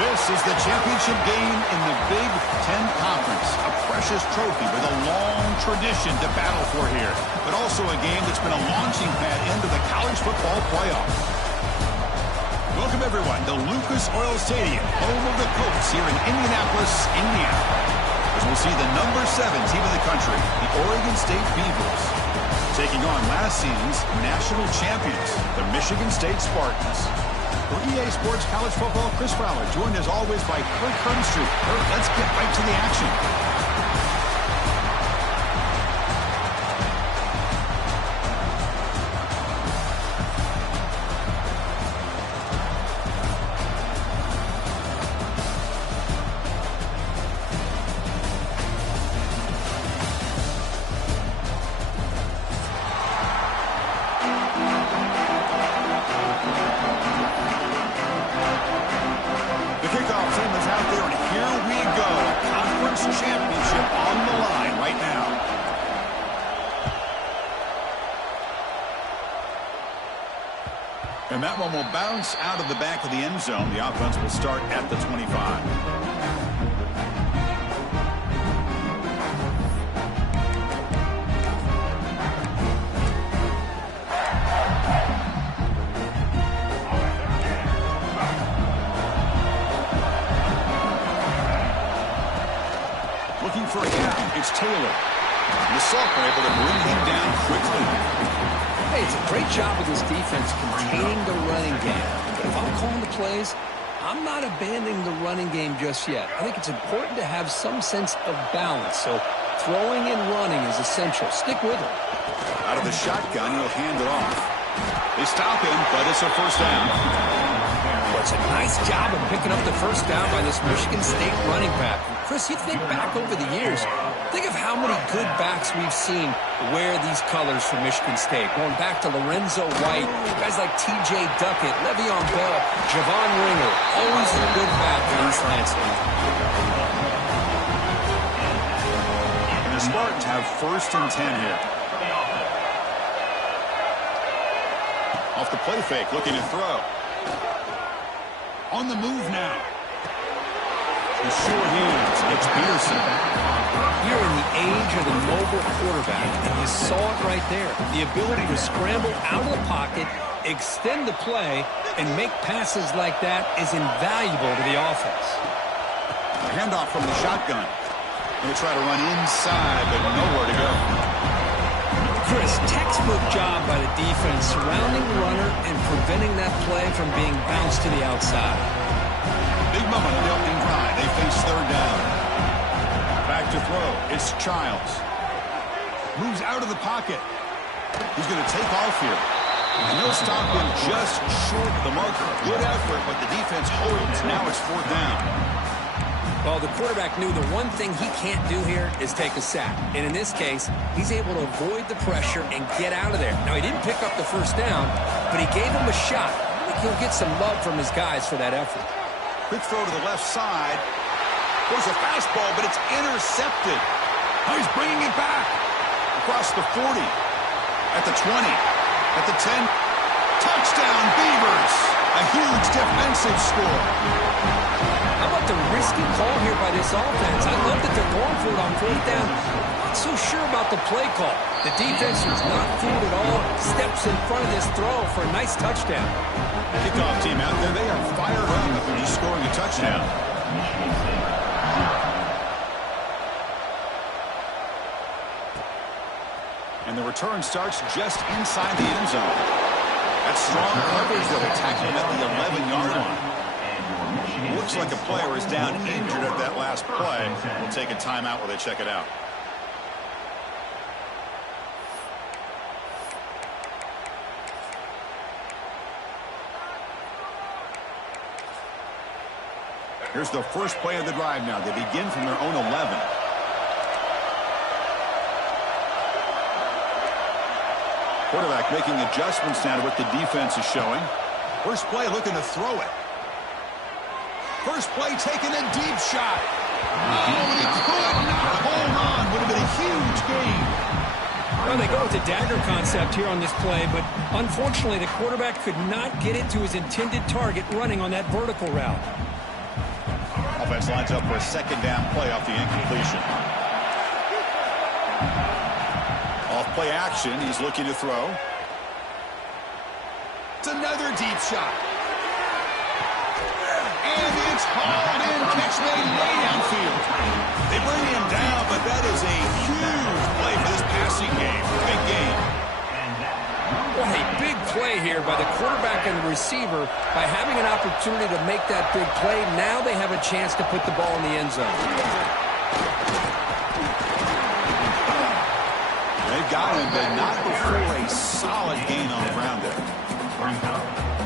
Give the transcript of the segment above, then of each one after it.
This is the championship game in the Big Ten Conference. A precious trophy with a long tradition to battle for here. But also a game that's been a launching pad into the college football playoff. Welcome, everyone, to Lucas Oil Stadium, home of the Colts here in Indianapolis, Indiana. As we'll see the number 7 team in the country, the Oregon State Beavers, taking on last season's national champions, the Michigan State Spartans. For EA Sports College Football, Chris Fowler, joined as always by Kirk Herbstreit. Kirk, let's get right to the action. Championship on the line right now. And that one will bounce out of the back of the end zone. The offense will start at the 25. For a gap, it's Taylor. And the sophomore able to bring him down quickly. Hey, it's a great job with this defense containing the running game. But if I'm calling the plays, I'm not abandoning the running game just yet. I think it's important to have some sense of balance. So throwing and running is essential. Stick with it. Out of the shotgun, he'll hand it off. They stop him, but it's a first down. It's a nice job of picking up the first down by this Michigan State running back. Chris, you think back over the years, think of how many good backs we've seen wear these colors for Michigan State. Going back to Lorenzo White, guys like T.J. Duckett, Le'Veon Bell, Javon Ringer, always a good back for East Lansing. And the Spartans have first and 10 here. Off the play fake, looking to throw. On the move now. The short hands. It's Peterson. You're in the age of the mobile quarterback, and you saw it right there. The ability to scramble out of the pocket, extend the play, and make passes like that is invaluable to the offense. A handoff from the shotgun. Going to try to run inside, but nowhere to go. Chris, textbook job by the defense surrounding the runner and preventing that play from being bounced to the outside. Big moment on the opening drive. They face third down. Back to throw. It's Childs. Moves out of the pocket. He's going to take off here. And they'll stop him just short of the marker. Good effort, but the defense holds. Now it's fourth down. Well, the quarterback knew the one thing he can't do here is take a sack. And in this case, he's able to avoid the pressure and get out of there. Now, he didn't pick up the first down, but he gave him a shot. I think he'll get some love from his guys for that effort. Quick throw to the left side. Goes a fastball, but it's intercepted. Now he's bringing it back. Across the 40. At the 20. At the 10. Touchdown, Beavers. A huge defensive score. How about the risky call here by this offense? I love that they're going for it on fourth down. Not so sure about the play call. The defense was not fooled at all. Steps in front of this throw for a nice touchdown. Kickoff team out there, they are fired up after just scoring a touchdown. And the return starts just inside the end zone. That's strong coverage, though. They tackle him at the 11-yard line. Looks like a player is down injured at that last play. We'll take a timeout while they check it out. Here's the first play of the drive now. They begin from their own 11. Quarterback making adjustments now to what the defense is showing. First play looking to throw it. First play taking a deep shot. Oh, and he could not hold on. Would have been a huge gain. Well, they go with the dagger concept here on this play, but unfortunately the quarterback could not get it to his intended target running on that vertical route. offense lines up for a second down play off the incompletion. Off play action, he's looking to throw. It's another deep shot. And it's hauled in, catch made way downfield. They bring him down, but that is a huge play for this passing game. Big game. Well, a big play here by the quarterback and the receiver. By having an opportunity to make that big play, now they have a chance to put the ball in the end zone. They've got him, but not before a solid gain on the ground there.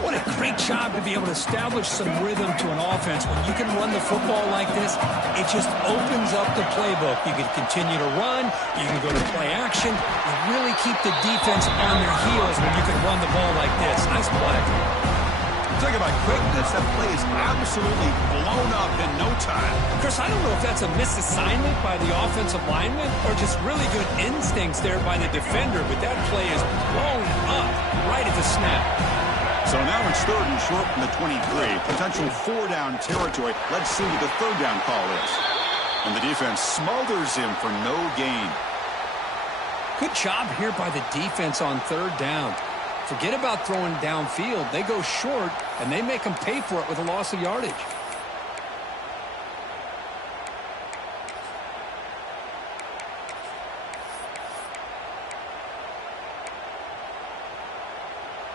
What a great job to be able to establish some rhythm to an offense. When you can run the football like this, it just opens up the playbook. You can continue to run. You can go to play action. You really keep the defense on their heels when you can run the ball like this. Nice play. Talk about quickness. That play is absolutely blown up in no time. Chris, I don't know if that's a misassignment by the offensive lineman or just really good instincts there by the defender, but that play is blown up right at the snap. So now it's 3rd and short from the 23. Potential 4-down territory. Let's see what the 3rd down call is. And the defense smothers him for no gain. Good job here by the defense on 3rd down. Forget about throwing downfield. They go short, and they make them pay for it with a loss of yardage.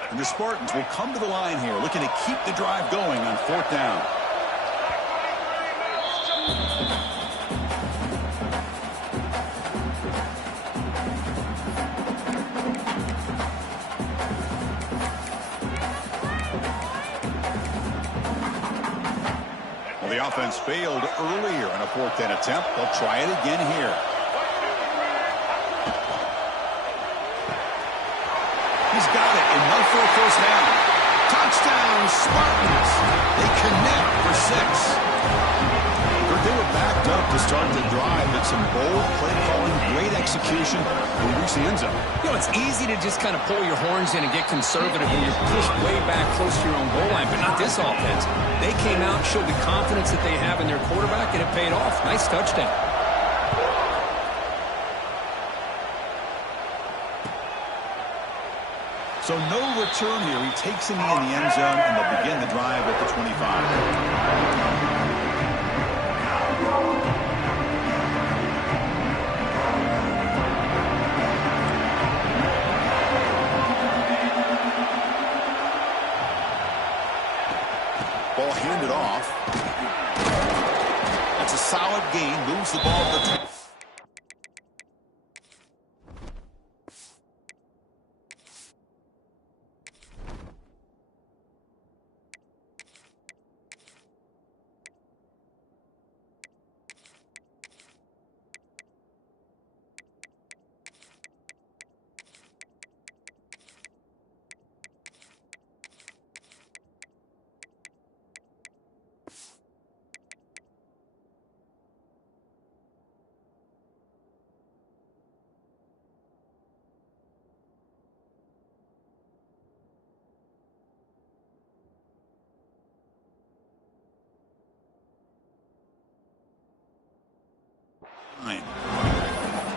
And the Spartans will come to the line here, looking to keep the drive going on 4th down. Well, the offense failed earlier on a 4th down attempt. They'll try it again here. He's got it, enough for a 1st down. Touchdown, Spartans. They connect for 6. They were backed up to start the drive, but some bold play calling, great execution, will reach the end zone. You know, it's easy to just kind of pull your horns in and get conservative when you're pushed way back close to your own goal line, but not this offense. They came out, showed the confidence that they have in their quarterback, and it paid off. Nice touchdown. So no return here. He takes him in the end zone, and they'll begin the drive at the 25. Ball handed off. That's a solid gain. Moves the ball to the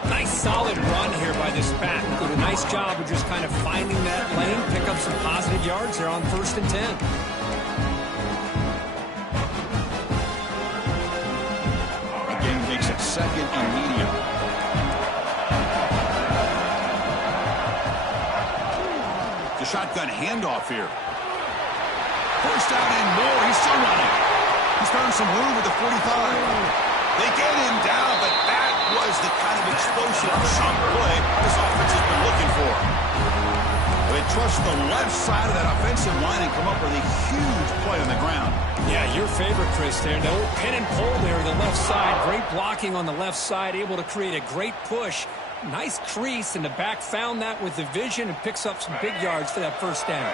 Nice solid run here by this back. Did a nice job of just kind of finding that lane, pick up some positive yards there on 1st and 10. Again, makes it 2nd and medium. The shotgun handoff here. 1st down and more. He's still running. He's found some room at the 45. They get him down, but that was the kind of explosive chunk play this offense has been looking for. They trust the left side of that offensive line and come up with a huge play on the ground. Yeah, your favorite, Chris, there. No pin and pull there, the left side. Great blocking on the left side, able to create a great push. Nice crease, and the back found that with the vision and picks up some big yards for that 1st down.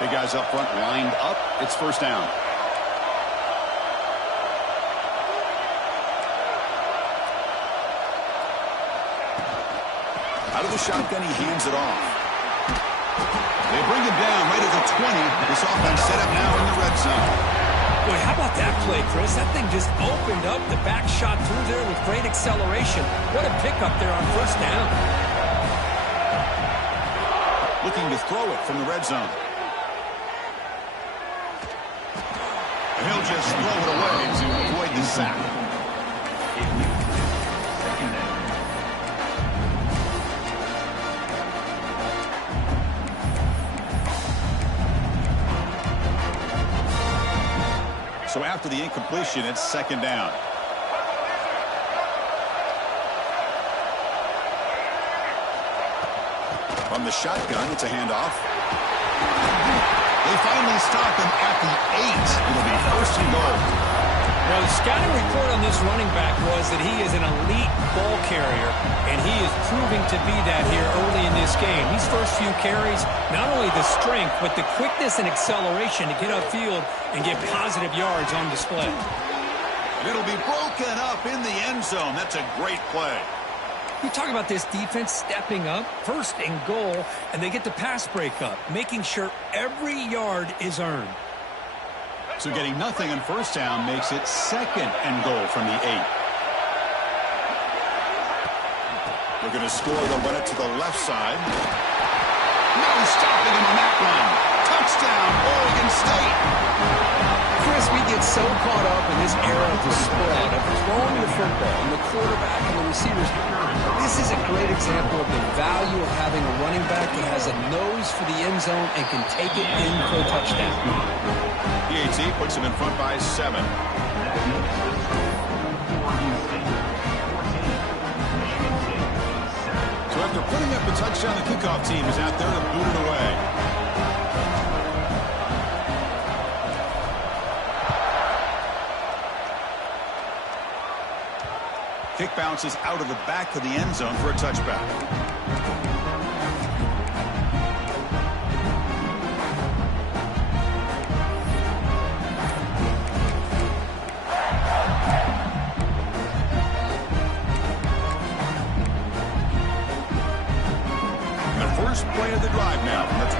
Big guys up front lined up. It's 1st down. Out of the shotgun, he hands it off. They bring him down right at the 20. This offense set up now in the red zone. Boy, how about that play, Chris? That thing just opened up. The back shot through there with great acceleration. What a pickup there on first down. Looking to throw it from the red zone. And he'll just throw it away to avoid the sack. So after the incompletion, it's second down. From the shotgun, it's a handoff. They finally stop him at the 8. It'll be first and goal. Well, the scouting report on this running back was that he is an elite ball carrier, and he is proving to be that here early in this game. These first few carries, not only the strength, but the quickness and acceleration to get upfield and get positive yards on display. It'll be broken up in the end zone. That's a great play. You talk about this defense stepping up, first and goal, and they get the pass breakup, making sure every yard is earned. So getting nothing on first down makes it second and goal from the 8. We're going to score. They'll run it to the left side. No stopping him on that one. Touchdown, Oregon State. Chris, we get so caught up in this era of the spread, of throwing the football, and the quarterback and the receivers. This is a great example of the value of having a running back that has a nose for the end zone and can take it in for a touchdown. PAT puts him in front by 7. So after putting up a touchdown, the kickoff team is out there to boot it away. Kick bounces out of the back of the end zone for a touchback. The first play of the drive now from the 25.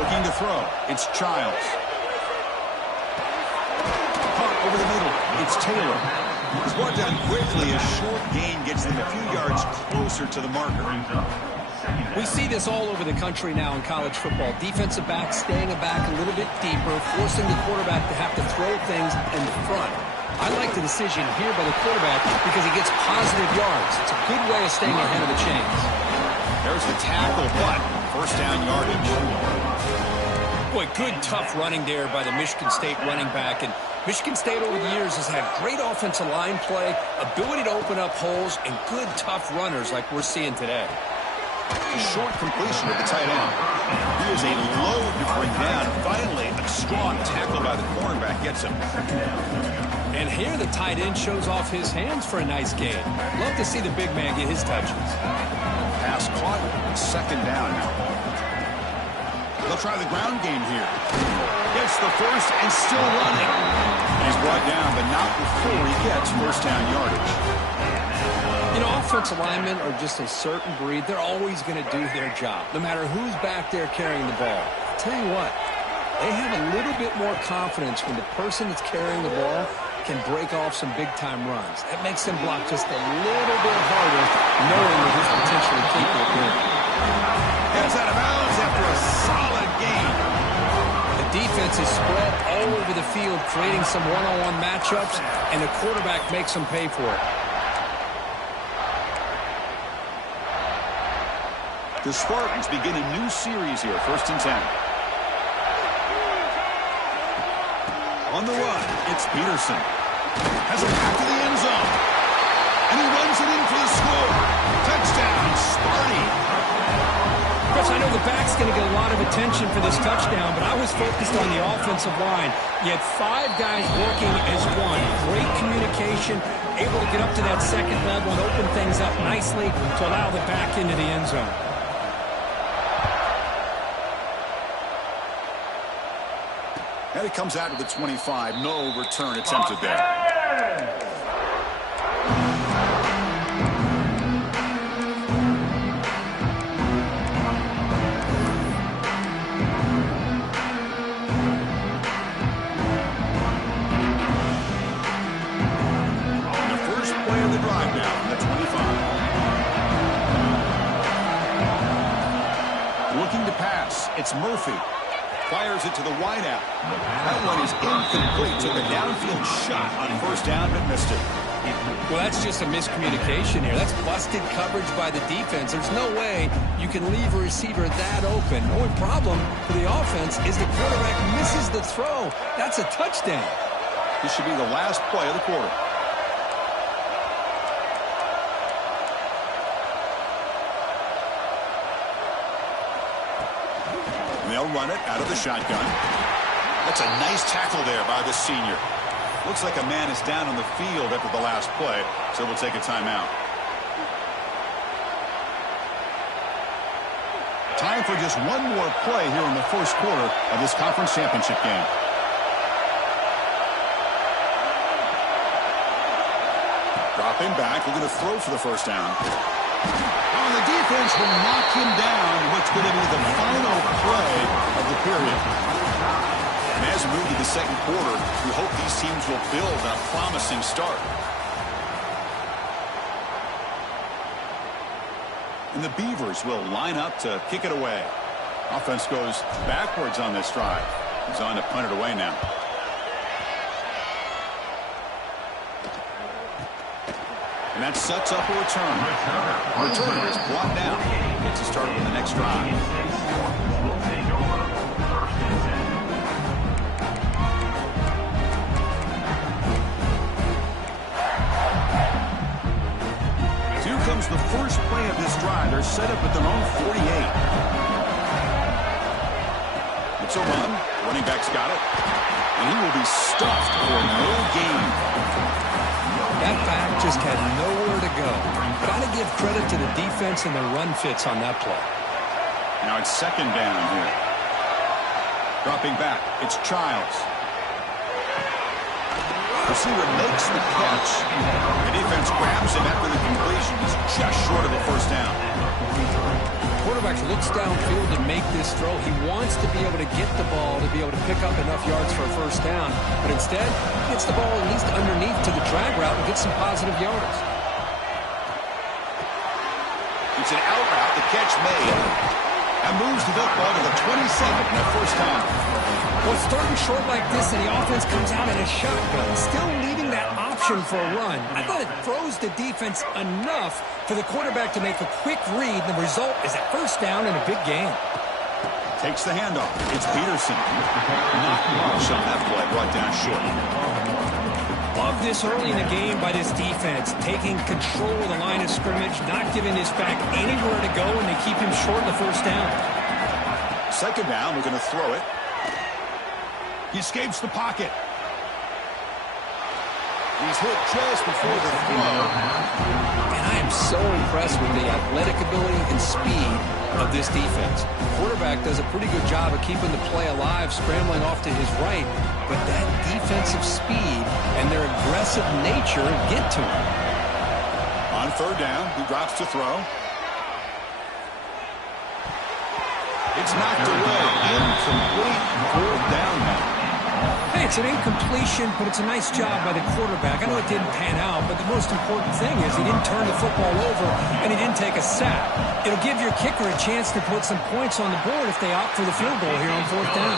Looking to throw. It's Childs. Over the middle, it's Taylor. He's brought down quickly. A short gain gets them a few yards closer to the marker. We see this all over the country now in college football. Defensive backs staying back a little bit deeper, forcing the quarterback to have to throw things in front. I like the decision here by the quarterback because he gets positive yards. It's a good way of staying ahead of the chains. There's the tackle, but first down yardage. Boy, good tough running there by the Michigan State running back. And Michigan State over the years has had great offensive line play, ability to open up holes, and good tough runners like we're seeing today. A short completion of the tight end. He is a load to bring down. Finally, a strong tackle by the cornerback gets him. And here the tight end shows off his hands for a nice gain. Love to see the big man get his touches. Pass caught. Second down now. They'll try the ground game here. Gets the first and still running. He's brought down, but not before he gets first down yardage. You know, offensive linemen are just a certain breed. They're always going to do their job, no matter who's back there carrying the ball. I'll tell you what, they have a little bit more confidence when the person that's carrying the ball can break off some big-time runs. That makes them block just a little bit harder, knowing that he's potentially capable of doing it. Gets out of bounds after a solid gain. The defense is spread all over the field, creating some one-on-one matchups, and the quarterback makes them pay for it. The Spartans begin a new series here, 1st and 10. On the run, it's Peterson. Has a pass to the end zone. And he runs it in for the score. Touchdown, Sparty. Chris, I know the back's going to get a lot of attention for this touchdown, but I was focused on the offensive line. You had 5 guys working as one. Great communication, able to get up to that second level and open things up nicely to allow the back into the end zone. And it comes out to the 25. No return attempted there. play of the drive now from the 25. Looking to pass. It's Murphy. Fires it to the wideout. That one is incomplete. Took a downfield shot on first down, but missed it. Well, that's just a miscommunication here. That's busted coverage by the defense. There's no way you can leave a receiver that open. The only problem for the offense is the quarterback misses the throw. That's a touchdown. This should be the last play of the quarter. They'll run it out of the shotgun. That's a nice tackle there by the senior. Looks like a man is down on the field after the last play, so we'll take a timeout. Time for just one more play here in the first quarter of this conference championship game. Dropping back, looking to throw for the first down. Oh, the defense will knock him down. What's going to be the final play of the period. And as we move to the second quarter, we hope these teams will build on a promising start. And the Beavers will line up to kick it away. Offense goes backwards on this drive. He's on to punt it away now. And that sets up a return. Return is brought down. Gets to start on the next drive. Here comes the first play of this drive. They're set up at their own 48. It's a run. Running back's got it. And he will be stuffed for no gain. That back just had nowhere to go. Got to give credit to the defense and the run fits on that play. Now it's second down here. Dropping back. It's Childs. Receiver makes the catch. The defense grabs him after the completion. He's just short of a first down. Quarterback looks downfield to make this throw. He wants to be able to get the ball to be able to pick up enough yards for a first down. But instead, gets the ball at least underneath to the drag route and gets some positive yards. It's an out route. The catch made. And moves the football to the 27 and a first down. Well, it's third and short like this, and the offense comes out in a shotgun, still leaving that option for a run. I thought it throws the defense enough for the quarterback to make a quick read. The result is a first down and a big gain. Takes the handoff. It's Peterson. Not much on that play. Brought down short. Love this early in the game by this defense, taking control of the line of scrimmage, not giving this back anywhere to go, and they keep him short of the first down. Second down, we're going to throw it. He escapes the pocket. He's hit just before the throw. And I am so impressed with the athletic ability and speed of this defense. The quarterback does a pretty good job of keeping the play alive, scrambling off to his right, but that defensive speed and their aggressive nature get to him. On third down, he drops to throw. It's knocked away. Incomplete. Pulled down now. Hey, it's an incompletion, but it's a nice job by the quarterback. I know it didn't pan out, but the most important thing is he didn't turn the football over and he didn't take a sack. It'll give your kicker a chance to put some points on the board if they opt for the field goal here on fourth down.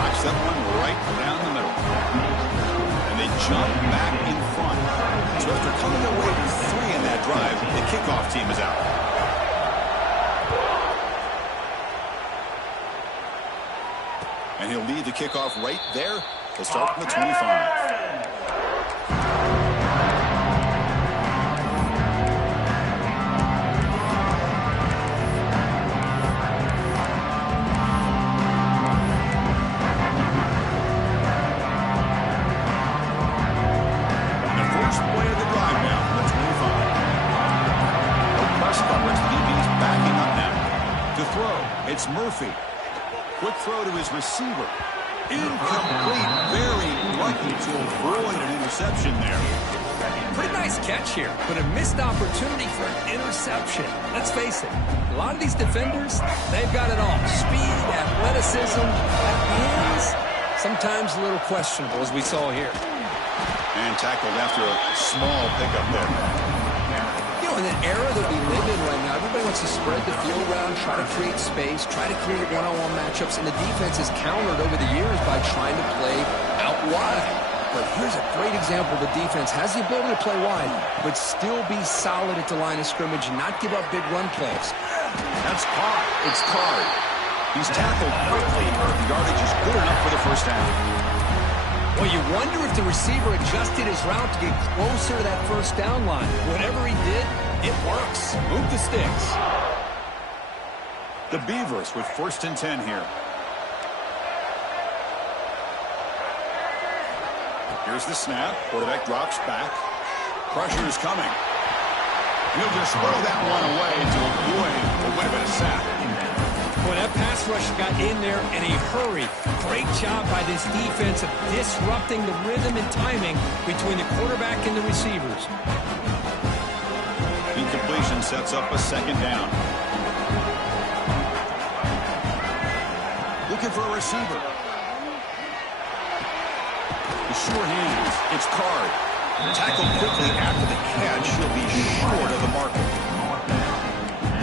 Knocks that one right down the middle. And they jump back in front. So after coming away with 3 in that drive, the kickoff team is out. And he'll lead the kickoff right there to start from the 25. It's Murphy. Quick throw to his receiver. Incomplete. Very lucky to avoid an interception there. Pretty nice catch here, but a missed opportunity for an interception. Let's face it, a lot of these defenders, they've got it all. Speed, athleticism, hands, sometimes a little questionable, as we saw here. And tackled after a small pickup there. You know, in the era that we live in right now, everybody wants to spread the field around, try to create space, try to create one-on-one matchups, and the defense has countered over the years by trying to play out wide. But here's a great example. The defense has the ability to play wide, but still be solid at the line of scrimmage and not give up big run plays. That's caught. It's Card. He's tackled quickly, but the yardage is good enough for the first down. Well, you wonder if the receiver adjusted his route to get closer to that first down line. Whatever he did, it works. Move the sticks. The Beavers with 1st and 10 here. Here's the snap. Quarterback drops back. Pressure is coming. He'll just throw that one away to avoid a bit of a sack. Well, that pass rush got in there in a hurry. Great job by this defense of disrupting the rhythm and timing between the quarterback and the receivers. Incompletion sets up a 2nd down. Looking for a receiver. The sure hands. It's Card. Tackled quickly after the catch. He'll be short of the marker.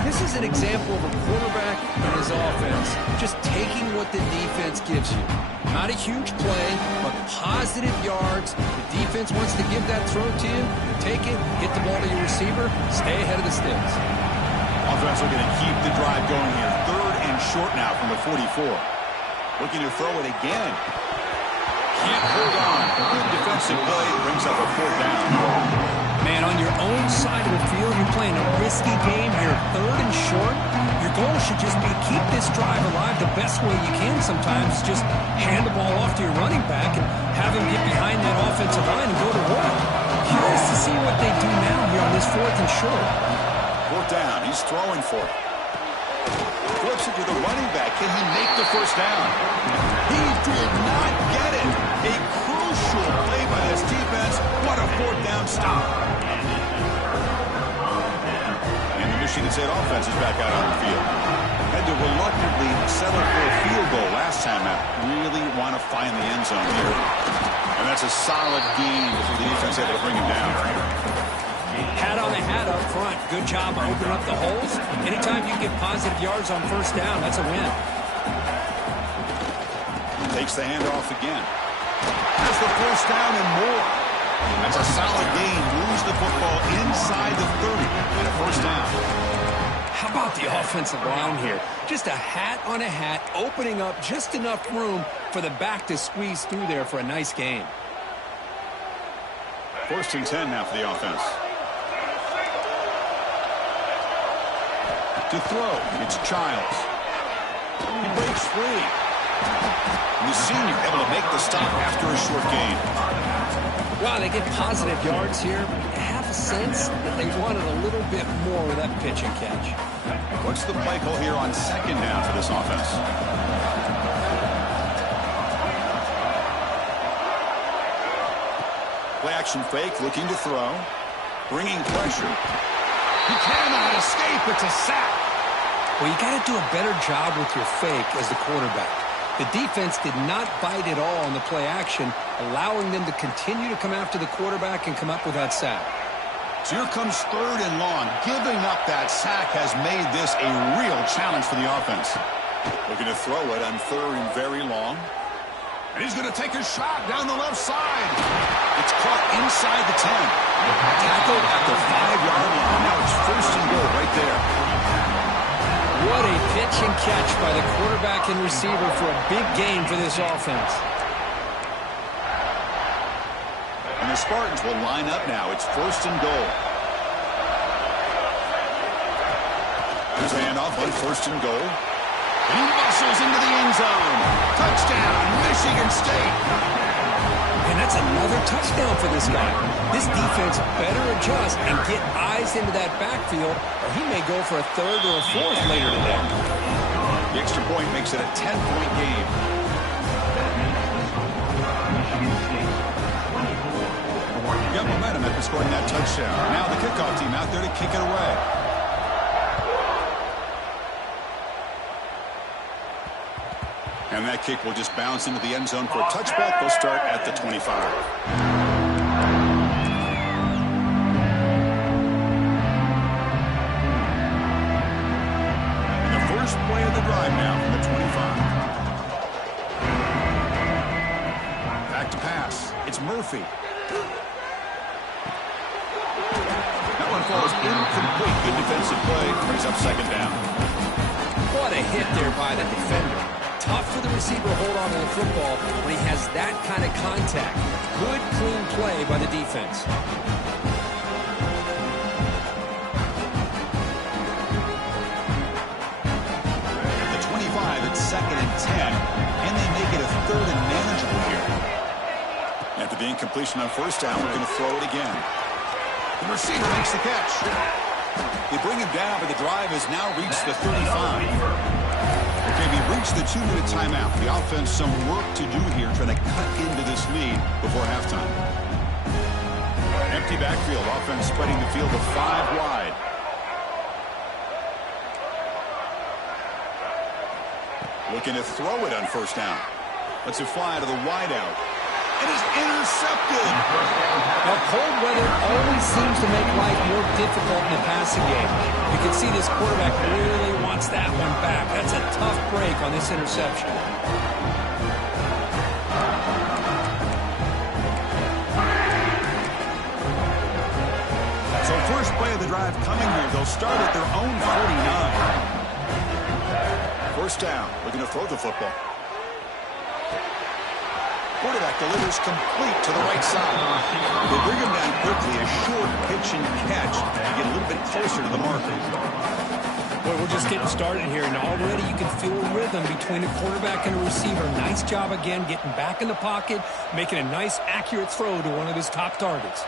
This is an example of a quarterback and his offense just taking what the defense gives you. Not a huge play, but positive yards. The defense wants to give that throw to you. Take it, get the ball to your receiver, stay ahead of the sticks. Offense looking to keep the drive going here. 3rd and short now from the 44. Looking to throw it again. Can't hold on. Good defensive play brings up a 4th down. Man, on your own side of the field, you're playing a risky game here. 3rd and short. Your goal should just be keep this drive alive the best way you can sometimes. Just hand the ball off to your running back and have him get behind that offensive line and go to work. Curious to see what they do now here on this 4th and short. 4th down. He's throwing for it. Flips it to the running back. Can he make the first down? He did not get it. A crucial play by this defense. What a 4th down stop. And the Michigan State offense is back out on the field. Had to reluctantly settle for a field goal last time out. Really want to find the end zone here. And that's a solid gain before the defense able to bring him down. Hat on the hat up front. Good job opening up the holes. Anytime you get positive yards on first down, that's a win. Takes the handoff again. That's the first down and more. That's a solid gain. Moves the football inside the 30 and a first down. How about the offensive line here? Just a hat on a hat, opening up just enough room for the back to squeeze through there for a nice gain. 1st and 10 now for the offense. To throw, it's Childs. He breaks free. And the senior able to make the stop after a short gain. Wow, they get positive yards here. I have a sense that they wanted a little bit more with that pitch and catch. What's the play call here on 2nd down for this offense? Play action fake, looking to throw. Bringing pressure. He cannot escape. It's a sack. Well, you got to do a better job with your fake as the quarterback. The defense did not bite at all on the play action, allowing them to continue to come after the quarterback and come up with that sack. So here comes 3rd and long. Giving up that sack has made this a real challenge for the offense. Looking to throw it on 3rd and very long. And he's going to take a shot down the left side. It's caught inside the 10. Tackled at the 5-yard line. Now it's 1st and goal right there. What a pitch and catch by the quarterback and receiver for a big gain for this offense. And the Spartans will line up now. It's 1st and goal. There's a handoff on 1st and goal. And he muscles into the end zone. Touchdown, Michigan State. And that's another touchdown for this guy. This defense better adjust and get eyes into that backfield, or he may go for a 3rd or a 4th later today. The extra point makes it a 10-point game. Got momentum after scoring that touchdown. Now the kickoff team out there to kick it away. And that kick will just bounce into the end zone for a touchback. They'll start at the 25. feet. That one falls incomplete. Good defensive play. Brings up second down. What a hit there by the defender. Tough for the receiver to hold on to the football when he has that kind of contact. Good, clean play by the defense. The 25 at 2nd and 10, and they make it a 3rd and manageable here. After the incompletion on first down, we're going to throw it again. The receiver makes the catch. They bring him down, but the drive has now reached the 35. Okay, we reached the 2-minute timeout. The offense some work to do here, trying to cut into this lead before halftime. Empty backfield. Offense spreading the field to 5 wide. Looking to throw it on first down. Lets it fly to the wideout. It is intercepted. Now, cold weather always seems to make life more difficult in the passing game. You can see this quarterback really wants that one back. That's a tough break on this interception. So first play of the drive coming here. They'll start at their own 49. First down. Looking to throw the football. Quarterback delivers complete to the right side. They bring him down quickly. A short pitch and catch to get a little bit closer to the marker. Boy, we're just getting started here, and already you can feel a rhythm between a quarterback and a receiver. Nice job again getting back in the pocket, making a nice, accurate throw to one of his top targets.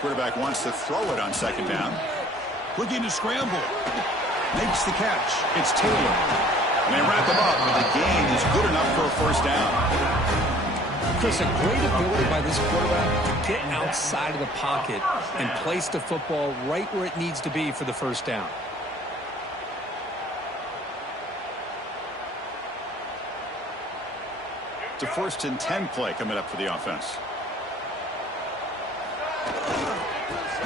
Quarterback wants to throw it on second down. Looking to scramble. Makes the catch. It's Taylor. And they wrap him up, but the gain is good enough for a first down. Chris, a great ability by this quarterback to get outside of the pocket and place the football right where it needs to be for the first down. It's a 1st and 10 play coming up for the offense.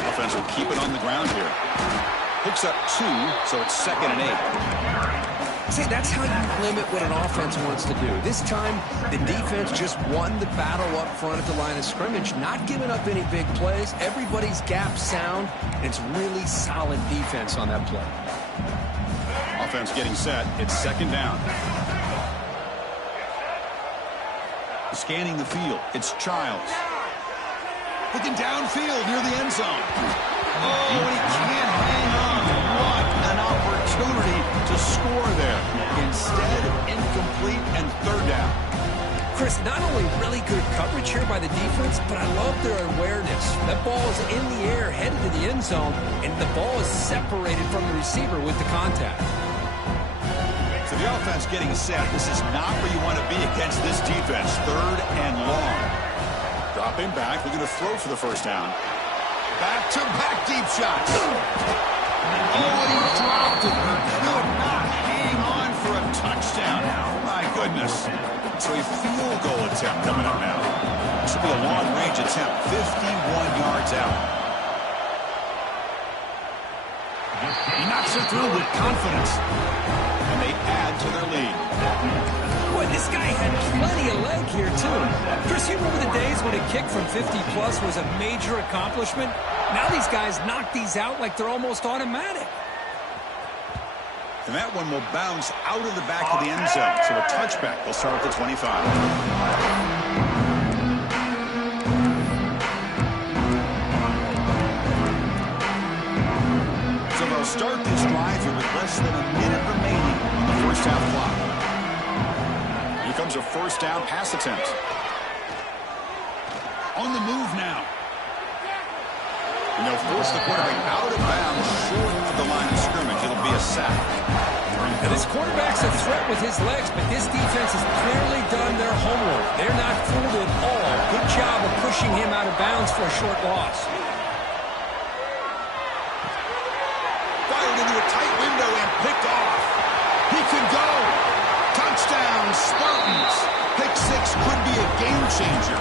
Offense will keep it on the ground here. Picks up 2, so it's 2nd and 8. See, that's how you limit what an offense wants to do. This time, the defense just won the battle up front at the line of scrimmage, not giving up any big plays. Everybody's gap sound. It's really solid defense on that play. Offense getting set. It's 2nd down. Scanning the field. It's Childs. Looking downfield near the end zone. Oh, he can't hang on. What an opportunity to score there. Instead, incomplete and 3rd down. Chris, not only really good coverage here by the defense, but I love their awareness. That ball is in the air, headed to the end zone, and the ball is separated from the receiver with the contact. So the offense getting set. This is not where you want to be against this defense. 3rd and long. Dropping back. We're going to throw for the first down. Back-to-back deep shots. Oh, he dropped it. Could not hang on for a touchdown. My goodness. So a field goal attempt coming up now. This will be a long-range attempt. 51 yards out. He knocks it through with confidence. And they add to their lead. Boy, this guy had plenty of leg here, too. Chris, you remember the days when a kick from 50-plus was a major accomplishment? Now these guys knock these out like they're almost automatic. And that one will bounce out of the back of the end zone. So a touchback. They'll start at the 25. So they'll start this drive here with less than a minute remaining on the first half clock. Here comes a first down pass attempt. On the move now. And they'll force the quarterback out of bounds short of the line of scrimmage. It'll be a sack. Now this quarterback's a threat with his legs, but this defense has clearly done their homework. They're not fooled at all. Good job of pushing him out of bounds for a short loss. Fired into a tight window and picked off. He could go. Touchdown, Spartans. Pick 6 could be a game changer.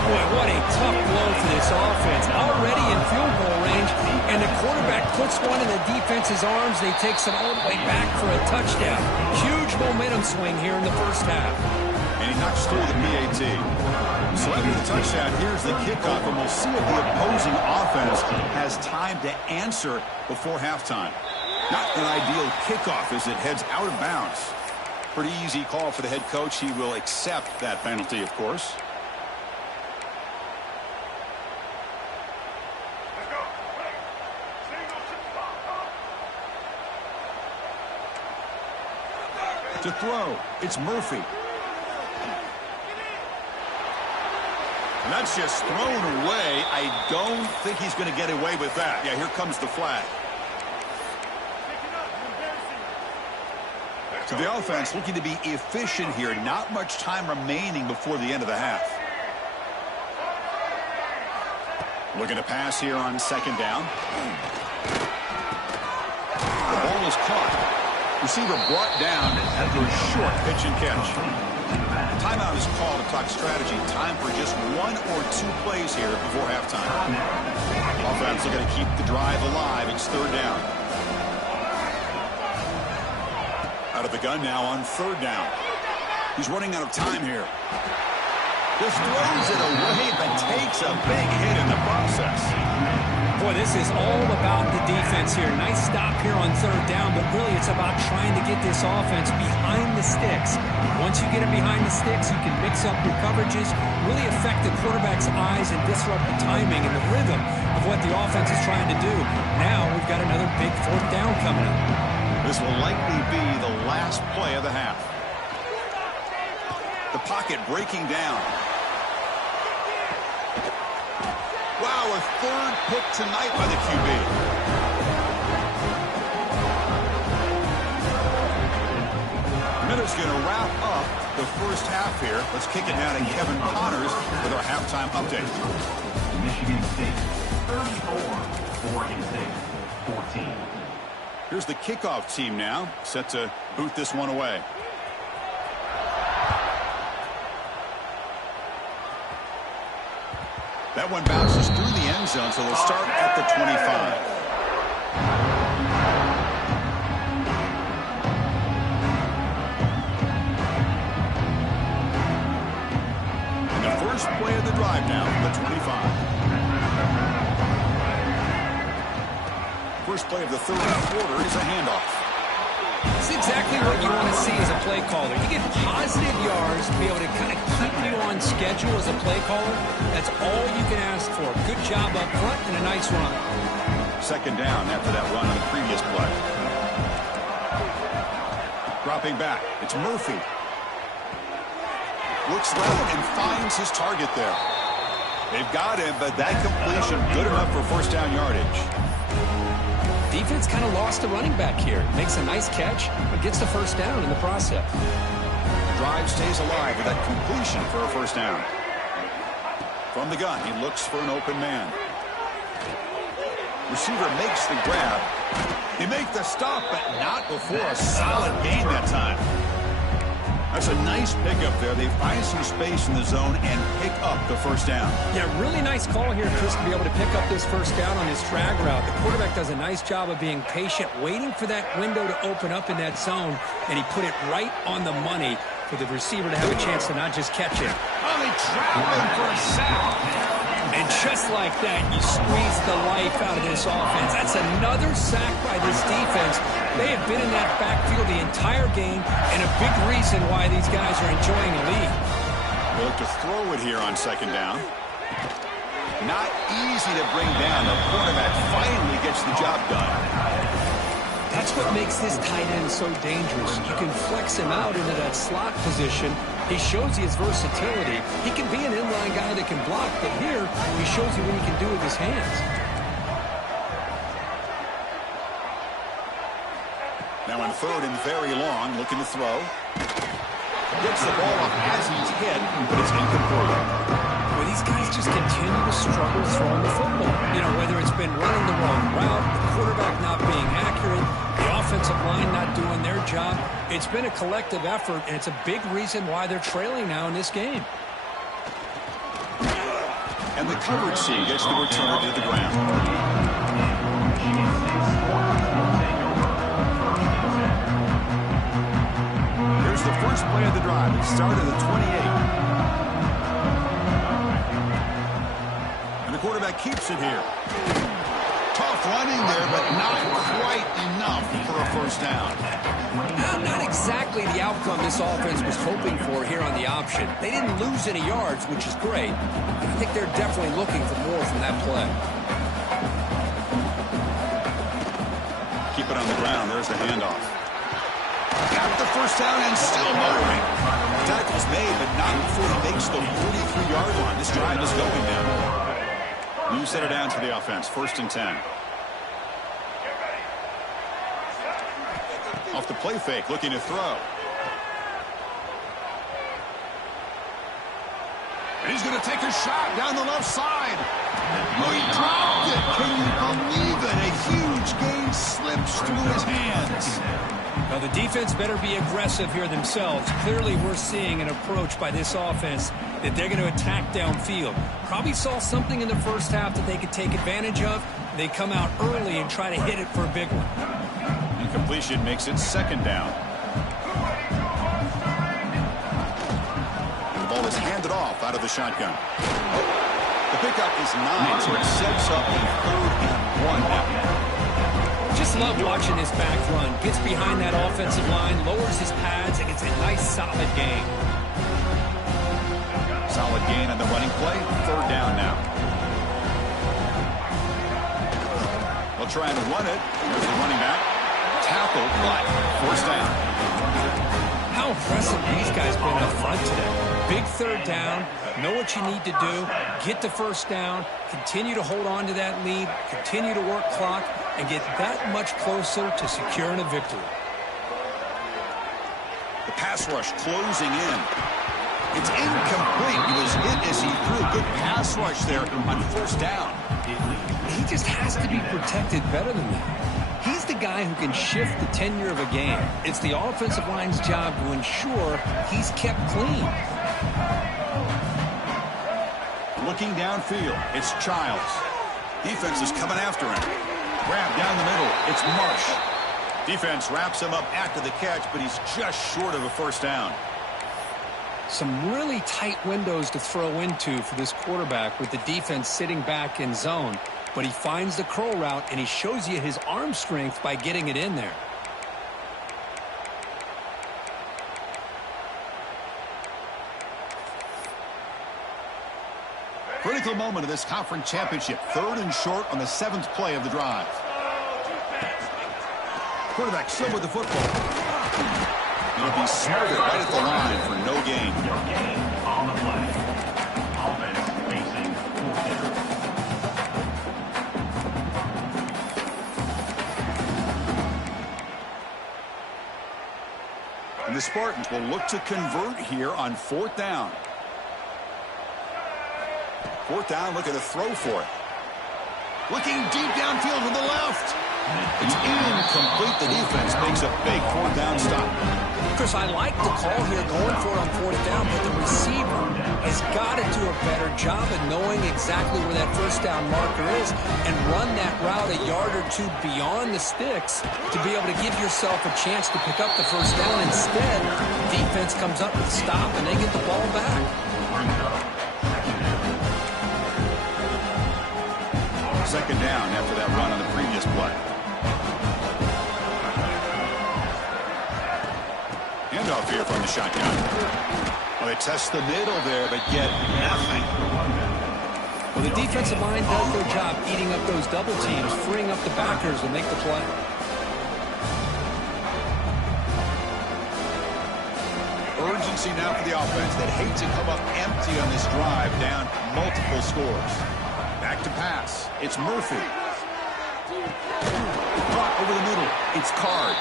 Boy, what a tough blow for this offense. Already in field goal range, and the quarterback puts one in the defense's arms. They takes it all the way back for a touchdown. Huge momentum swing here in the first half. And he knocks through the PAT. So after the touchdown, here's the kickoff, and we'll see if the opposing offense has time to answer before halftime. Not an ideal kickoff as it heads out of bounds. Pretty easy call for the head coach. He will accept that penalty, of course. To throw, it's Murphy. And that's just thrown away. I don't think he's going to get away with that. Yeah, here comes the flag. So the offense looking to be efficient here. Not much time remaining before the end of the half. Looking to pass here on second down. The ball is caught. Receiver brought down after a short pitch and catch. Timeout is called to talk strategy. Time for just 1 or 2 plays here before halftime. Offense looking to keep the drive alive. It's third down. Out of the gun now on third down. He's running out of time here. Just throws it away, but takes a big hit in the process. Boy, this is all about the defense here. Nice stop here on third down, but really it's about trying to get this offense behind the sticks. Once you get it behind the sticks, you can mix up your coverages, really affect the quarterback's eyes and disrupt the timing and the rhythm of what the offense is trying to do. Now we've got another big fourth down coming up. This will likely be the last play of the half. The pocket breaking down. Wow, a third pick tonight by the QB. Miller's going to wrap up the first half here. Let's kick it down to Kevin Connors with our halftime update. Michigan State 34, Oregon State 14. Here's the kickoff team now, set to boot this one away. That one bounces through the end zone, so they'll start at the 25. And the first play of the drive now from the 25. First play of the third quarter is a handoff. It's exactly what you want to see as a play caller. You get positive yards to be able to kind of keep you on schedule as a play caller. That's all you can ask for. Good job up front and a nice run. Second down after that run on the previous play. Dropping back. It's Murphy. Looks left and finds his target there. They've got him, but that completion good enough for first down yardage. Defense kind of lost the running back here. Makes a nice catch, but gets the first down in the process. The drive stays alive with that completion for a first down. From the gun, he looks for an open man. Receiver makes the grab. He makes the stop, but not before a solid gain that time. That's a nice pickup there. They find some space in the zone and pick up the first down. Yeah, really nice call here, Chris, to be able to pick up this first down on his drag route. The quarterback does a nice job of being patient, waiting for that window to open up in that zone, and he put it right on the money for the receiver to have a chance to not just catch it. Oh, they trap him for a sack. And just like that, you squeeze the life out of this offense. That's another sack by this defense. They have been in that backfield the entire game, and a big reason why these guys are enjoying the lead. They look to throw it here on second down. Not easy to bring down. The quarterback finally gets the job done. That's what makes this tight end so dangerous. You can flex him out into that slot position. He shows you his versatility. He can be an inline guy that can block, but here he shows you what he can do with his hands. Now on third and very long, looking to throw. Gets the ball off as he's hit, but it's incomplete. Well, these guys just continue to struggle throwing the football. You know, whether it's been running the wrong route, the quarterback not being accurate, the offensive line not doing their job. It's been a collective effort, and it's a big reason why they're trailing now in this game. And the coverage team gets the returner to the ground. Here's the first play of the drive. It started at the 28. quarterback keeps it here. Tough running there, but not quite enough for a first down. Not exactly the outcome this offense was hoping for here on the option. They didn't lose any yards, which is great. I think they're definitely looking for more from that play. Keep it on the ground. There's the handoff. Got the first down and still moving. Tackle's made, but not before he makes the 43-yard line. This drive is going now. New set of downs for the offense. 1st and 10. Off the play fake, looking to throw. And he's going to take a shot down the left side. Oh, he dropped it. Can you believe it? A huge gain slips through his hands. Now, the defense better be aggressive here themselves. Clearly, we're seeing an approach by this offense that they're going to attack downfield. Probably saw something in the first half that they could take advantage of. They come out early and try to hit it for a big one. Incompletion makes it 2nd down. The ball is handed off out of the shotgun. The pickup is 9, so it sets up a 3rd and 1 now. Just love watching this back run. Gets behind that offensive line, lowers his pads, and gets a nice solid gain. Solid gain on the running play. 3rd down now. They'll try and run it. There's the running back. Tackled, but 1st down. How impressive these guys been up front today. Big 3rd down. Know what you need to do. Get the 1st down. Continue to hold on to that lead. Continue to work clock. And get that much closer to securing a victory. The pass rush closing in. It's incomplete. He was hit as he threw a good pass rush there on 1st down. He just has to be protected better than that. He's the guy who can shift the tenure of a game. It's the offensive line's job to ensure he's kept clean. Looking downfield, it's Childs. Defense is coming after him. Grab down the middle. It's Marsh. Defense wraps him up after the catch, but he's just short of a 1st down. Some really tight windows to throw into for this quarterback with the defense sitting back in zone. But he finds the curl route, and he shows you his arm strength by getting it in there. Critical moment of this conference championship. 3rd and short on the 7th play of the drive. Quarterback still with the football. Going to be smothered right at the line for no gain. On the play. Offense facing 4th. And the Spartans will look to convert here on 4th down. 4th down, looking to throw for it. Looking deep downfield to the left. It's incomplete. The defense makes a big 4th down stop. Chris, I like the call here going for it on 4th down, but the receiver has got to do a better job of knowing exactly where that 1st down marker is and run that route a yard or two beyond the sticks to be able to give yourself a chance to pick up the 1st down. Instead, defense comes up with a stop and they get the ball back. 2nd down after that run on the previous play. Handoff here from the shotgun. Well, they test the middle there, but get nothing. Well, the defensive line does their job eating up those double teams, freeing up the backers and make the play. Urgency now for the offense that hates to come up empty on this drive, down multiple scores. Back to pass. It's Murphy. Caught over the middle. It's Card.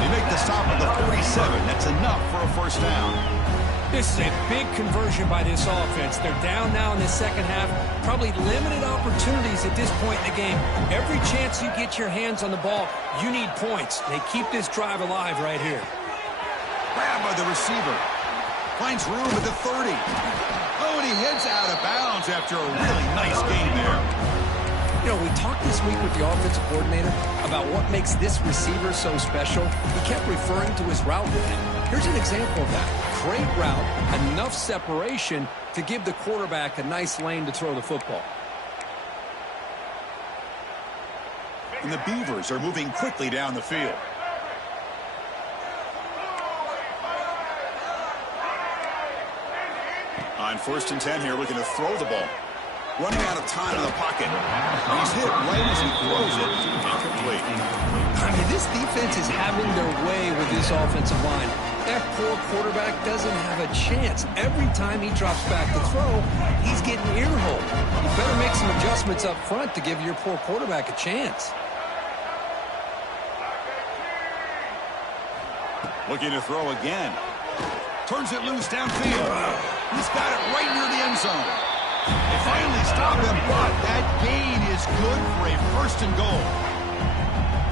They make the stop at the 47. That's enough for a 1st down. This is a big conversion by this offense. They're down now in the 2nd half. Probably limited opportunities at this point in the game. Every chance you get your hands on the ball, you need points. They keep this drive alive right here. Grabbed by the receiver. Finds room at the 30. Oh, and he heads out of bounds after a really nice game there. You know, we talked this week with the offensive coordinator about what makes this receiver so special. He kept referring to his route running. Here's an example of that. Great route, enough separation to give the quarterback a nice lane to throw the football. And the Beavers are moving quickly down the field. On 1st and 10 here, looking to throw the ball. Running out of time in the pocket. And he's hit right as he throws it. Incomplete. I mean, this defense is having their way with this offensive line. That poor quarterback doesn't have a chance. Every time he drops back to throw, he's getting ear-holed. You better make some adjustments up front to give your poor quarterback a chance. Looking to throw again. Turns it loose downfield. He's got it right near the end zone. They finally stop him, but that gain is good for a 1st and goal.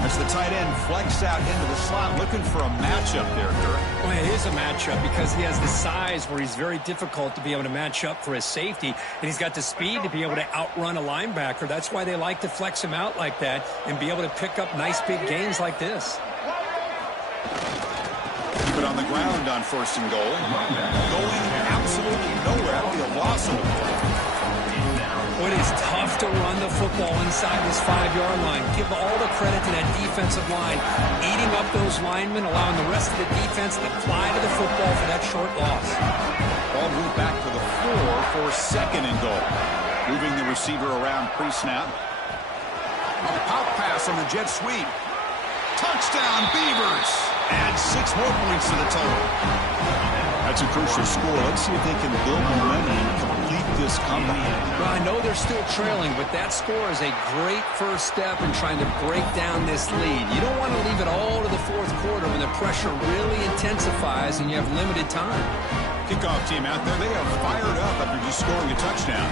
As the tight end flex out into the slot, looking for a matchup there, Dirk. Well, it is a matchup because he has the size where he's very difficult to be able to match up for his safety, and he's got the speed to be able to outrun a linebacker. That's why they like to flex him out like that and be able to pick up nice big gains like this. Keep it on the ground on 1st and goal. Going absolutely nowhere. That'll be a loss of the play. It is tough to run the football inside this 5-yard line. Give all the credit to that defensive line, eating up those linemen, allowing the rest of the defense to fly to the football for that short loss. Ball moved back to the floor for 2nd and goal. Moving the receiver around pre-snap. A pop pass on the jet sweep. Touchdown, Beavers! Add 6 more points to the total. That's a crucial score. Let's see if they can build momentum and complete this comeback. Well, I know they're still trailing, but that score is a great first step in trying to break down this lead. You don't want to leave it all to the 4th quarter when the pressure really intensifies and you have limited time. Kickoff team out there, they are fired up after just scoring a touchdown.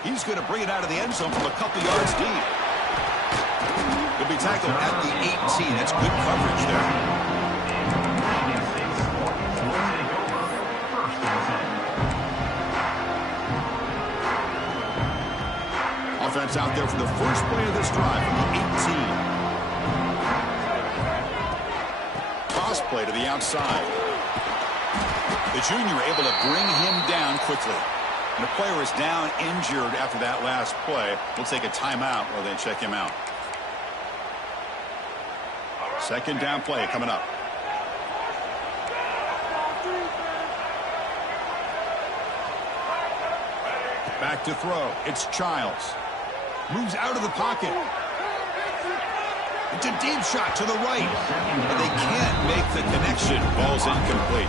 He's going to bring it out of the end zone from a couple yards deep. He'll be tackled at the 18. That's good coverage there. Offense out there for the first play of this drive from the 18. Toss play to the outside. The junior able to bring him down quickly. And the player is down injured after that last play. We'll take a timeout while they check him out. 2nd down play coming up. Back to throw. It's Childs. Moves out of the pocket. It's a deep shot to the right. But they can't make the connection. Ball's incomplete.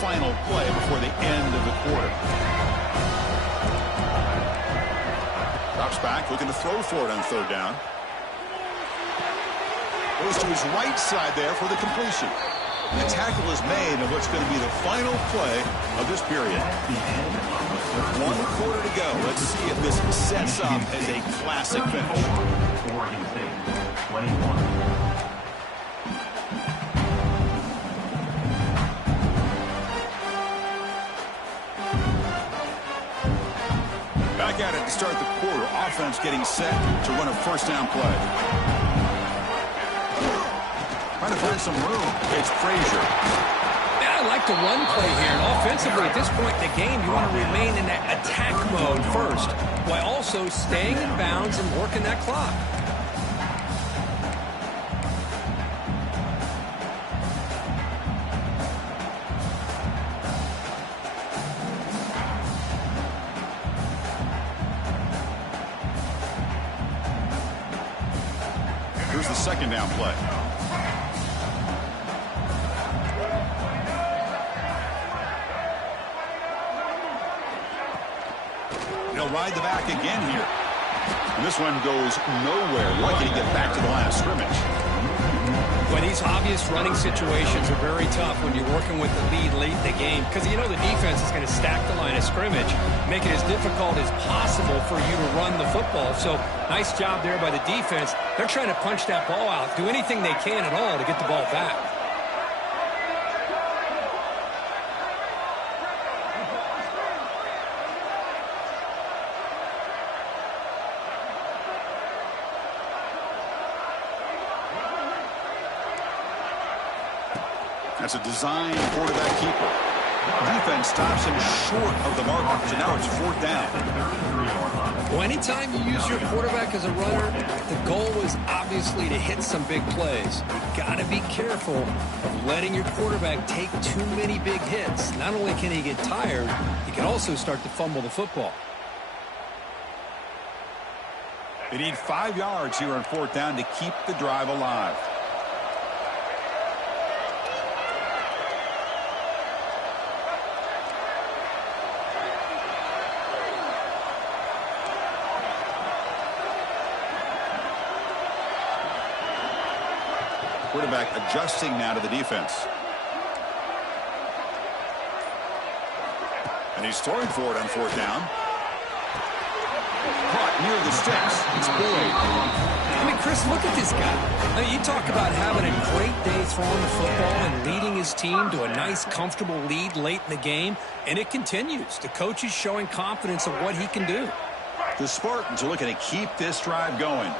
Final play before the end of the quarter. Drops back, looking to throw for it on 3rd down. Goes to his right side there for the completion. The tackle is made on what's going to be the final play of this period. 1 quarter to go. Let's see if this sets up as a classic finish. Oregon State, 21. Back at it to start the quarter. Offense getting set to run a 1st down play. Trying to find some room. It's Frazier. Yeah, I like the run play here. And offensively, at this point in the game, you want to remain in that attack mode first, while also staying in bounds and working that clock. Here's the 2nd down play. They'll ride the back again here. And this one goes nowhere. Lucky to get back to the line of scrimmage. Well, these obvious running situations are very tough when you're working with the lead late in the game because you know the defense is going to stack the line of scrimmage, make it as difficult as possible for you to run the football. So nice job there by the defense. They're trying to punch that ball out, do anything they can at all to get the ball back. That's a design quarterback keeper. Defense stops him short of the marker, so now it's 4th down. Well, anytime you use your quarterback as a runner, the goal is obviously to hit some big plays. You've got to be careful of letting your quarterback take too many big hits. Not only can he get tired, he can also start to fumble the football. They need 5 yards here on 4th down to keep the drive alive. Quarterback adjusting now to the defense. And he's throwing for it on 4th down. Caught near the sticks. It's Boyd. I mean, Chris, look at this guy. I mean, you talk about having a great day throwing the football and leading his team to a nice, comfortable lead late in the game, and it continues. The coach is showing confidence of what he can do. The Spartans are looking to keep this drive going.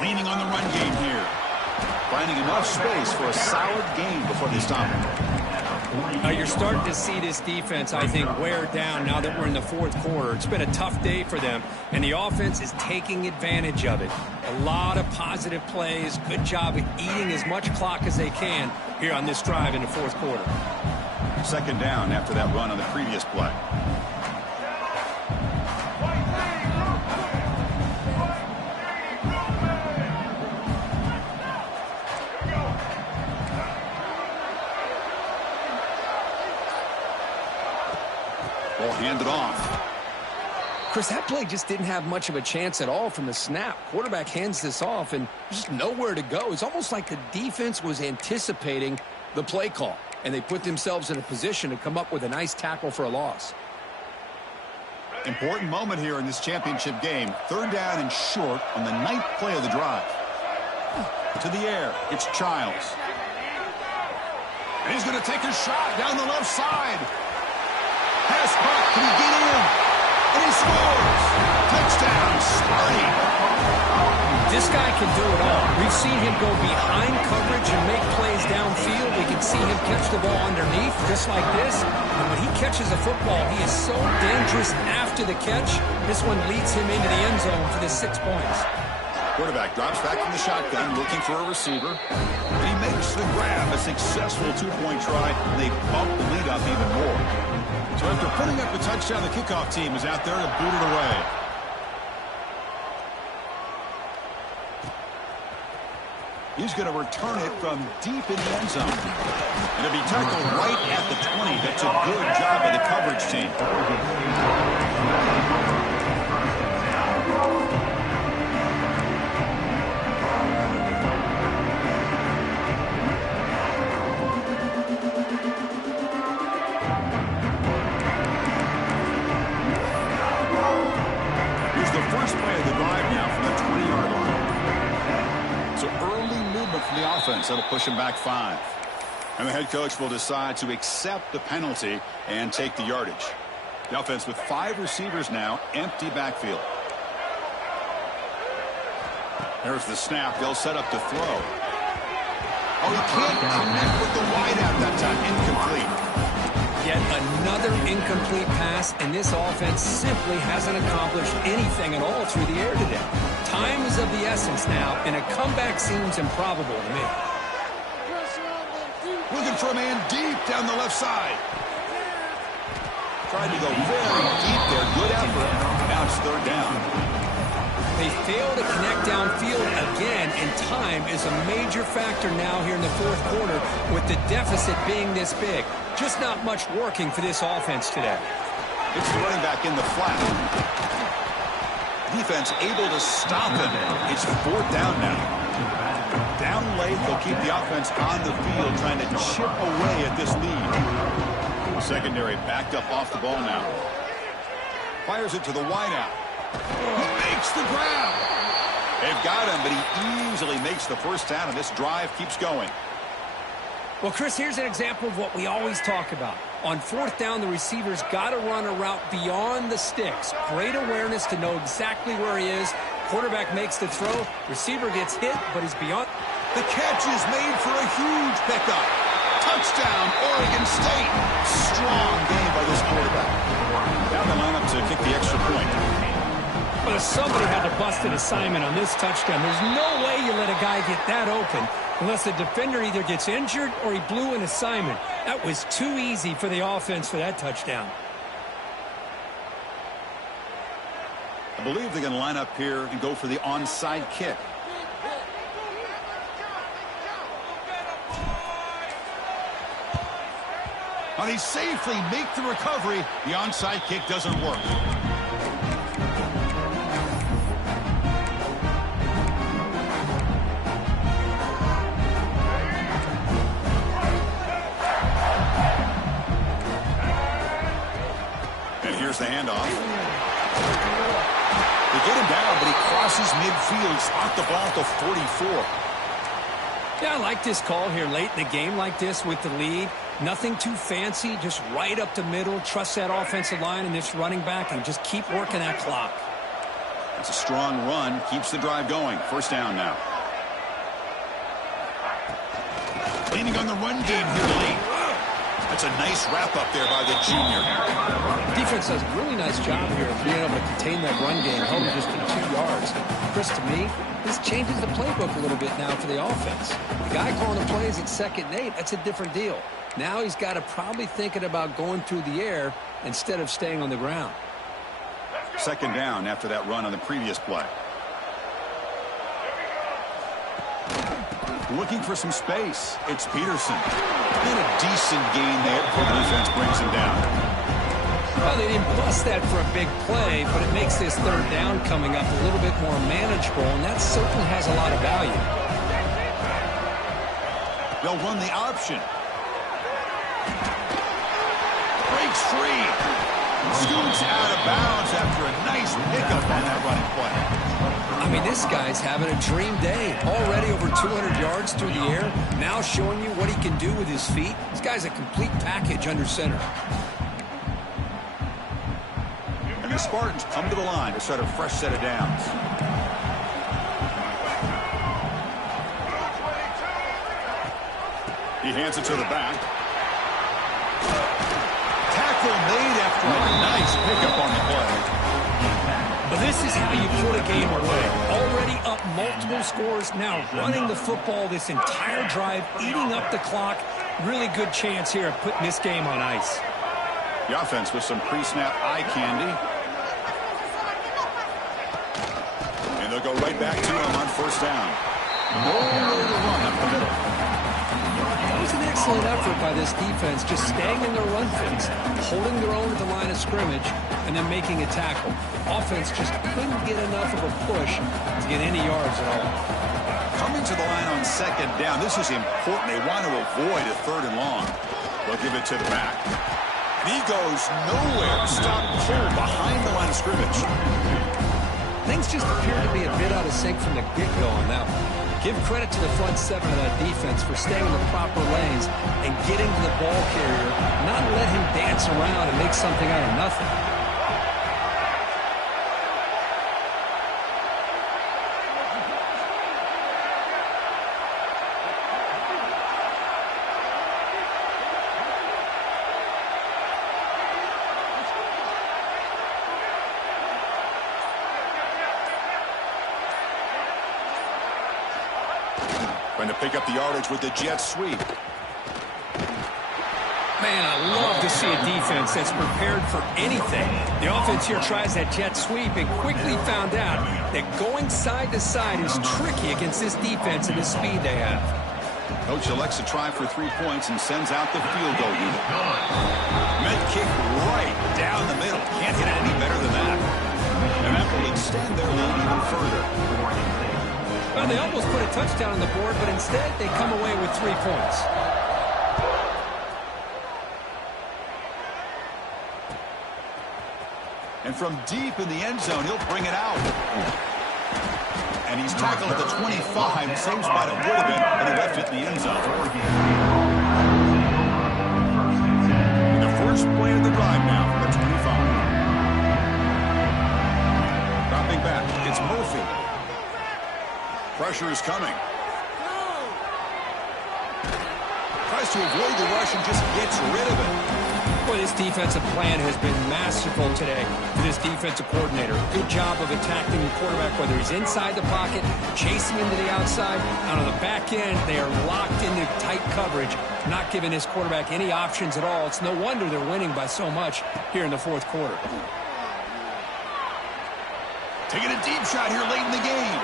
Leaning on the run game here. Finding enough space for a solid gain before they stop him. Now you're starting to see this defense, I think, wear down now that we're in the 4th quarter. It's been a tough day for them, and the offense is taking advantage of it. A lot of positive plays. Good job of eating as much clock as they can here on this drive in the 4th quarter. 2nd down after that run on the previous play. Ball handed off. Chris, that play just didn't have much of a chance at all from the snap. Quarterback hands this off and just nowhere to go. It's almost like the defense was anticipating the play call, and they put themselves in a position to come up with a nice tackle for a loss. Important moment here in this championship game. 3rd down and short on the 9th play of the drive. To the air, it's Childs. And he's going to take a shot down the left side. Pass caught. Can he get in? And he scores. Touchdown, Sparty. This guy can do it all. We've seen him go behind coverage and make plays downfield. We can see him catch the ball underneath just like this. And when he catches a football, he is so dangerous after the catch. This one leads him into the end zone for the 6 points. Quarterback drops back from the shotgun, looking for a receiver. And he makes the grab. A successful 2-point try. And they bump the lead up even more. So after putting up a touchdown, the kickoff team is out there to boot it away. He's going to return it from deep in the end zone. And it'll be tackled right at the 20. That's a good job by the coverage team. First play of the drive now from the 20-yard line. So early movement from the offense. That'll push him back 5. And the head coach will decide to accept the penalty and take the yardage. The offense with 5 receivers now, empty backfield. There's the snap. They'll set up to throw. Oh, he can't connect with the wideout that time. Incomplete. Yet another incomplete pass, and this offense simply hasn't accomplished anything at all through the air today. Time is of the essence now, and a comeback seems improbable to me. Looking for a man deep down the left side. Tried to go very deep there. Good effort. Now it's 3rd down. They fail to connect downfield again, and time is a major factor now here in the 4th quarter with the deficit being this big. Just not much working for this offense today. It's the running back in the flat. Defense able to stop him. It's 4th down now. Down late, they'll keep the offense on the field trying to chip away at this lead. Secondary backed up off the ball now. Fires it to the wideout. He makes the grab. They've got him, but he easily makes the first down, and this drive keeps going. Well, Chris, here's an example of what we always talk about. On fourth down, the receiver's got to run a route beyond the sticks. Great awareness to know exactly where he is. Quarterback makes the throw. Receiver gets hit, but he's beyond. The catch is made for a huge pickup. Touchdown, Oregon State. Strong game by this quarterback. Now they line up to kick the extra point. But somebody had to bust an assignment on this touchdown. There's no way you let a guy get that open unless the defender either gets injured or he blew an assignment. That was too easy for the offense for that touchdown. I believe they're going to line up here and go for the onside kick. Now they safely make the recovery. The onside kick doesn't work. And here's the handoff. They get him down, but he crosses midfield, spot the ball to 44. Yeah, I like this call here late in the game like this with the lead. Nothing too fancy, just right up the middle. Trust that offensive line and this running back and just keep working that clock. It's a strong run, keeps the drive going. First down now. Leaning on the run game here late. That's a nice wrap up there by the junior. Defense does a really nice job here of being able to contain that run game, held it just to 2 yards. Chris, to me, this changes the playbook a little bit now for the offense. The guy calling the plays at 2nd and 8, that's a different deal. Now he's got to probably thinking about going through the air instead of staying on the ground. Second down after that run on the previous play. Looking for some space. It's Peterson. And a decent gain there before the defense brings him down. Well, they didn't bust that for a big play, but it makes this third down coming up a little bit more manageable, and that certainly has a lot of value. They'll run the option. Breaks free. Scoots out of bounds after a nice pickup on that running play. I mean, this guy's having a dream day. Already over 200 yards through the air. Now showing you what he can do with his feet. This guy's a complete package under center. And the Spartans come to the line to start a fresh set of downs. He hands it to the back. Tackle made after a nice pickup on the play. But this is how you put a game away. Already up multiple scores, now running the football this entire drive, eating up the clock. Really good chance here of putting this game on ice. The offense with some pre-snap eye candy. And they'll go right back to him on first down. Nowhere to run up the middle. That was an excellent effort by this defense, just staying in their run fix, holding their own at the line of scrimmage, and then making a tackle. Offense just couldn't get enough of a push to get any yards at all. Coming to the line on second down, this is important. They want to avoid a 3rd and long. They'll give it to the back. And he goes nowhere. Stop cold behind the line of scrimmage. Things just appear to be a bit out of sync from the get-go on that one. Give credit to the front 7 of that defense for staying in the proper lanes and getting to the ball carrier, not let him dance around and make something out of nothing. Going to pick up the yardage with the jet sweep. Man, I love to see a defense that's prepared for anything. The offense here tries that jet sweep and quickly found out that going side to side is tricky against this defense and the speed they have. Coach elects to try for 3 points and sends out the field goal unit. Med kick right down the middle. Can't hit it any better than that. And that will extend their lead even further. Well, they almost put a touchdown on the board, but instead they come away with 3 points. And from deep in the end zone, he'll bring it out. And he's tackled at the 25, same spot it would have been, and he left it in the end zone. The first play of the drive now from the 25. Dropping back, it's Murphy. Pressure is coming. Tries to avoid the rush and just gets rid of it. Boy, this defensive plan has been masterful today for this defensive coordinator. Good job of attacking the quarterback, whether he's inside the pocket, chasing him to the outside. And on the back end, they are locked into tight coverage, not giving this quarterback any options at all. It's no wonder they're winning by so much here in the fourth quarter. Taking a deep shot here late in the game.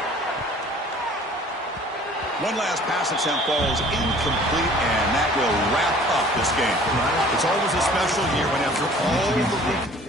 One last pass attempt falls incomplete, and that will wrap up this game. It's always a special year when after all the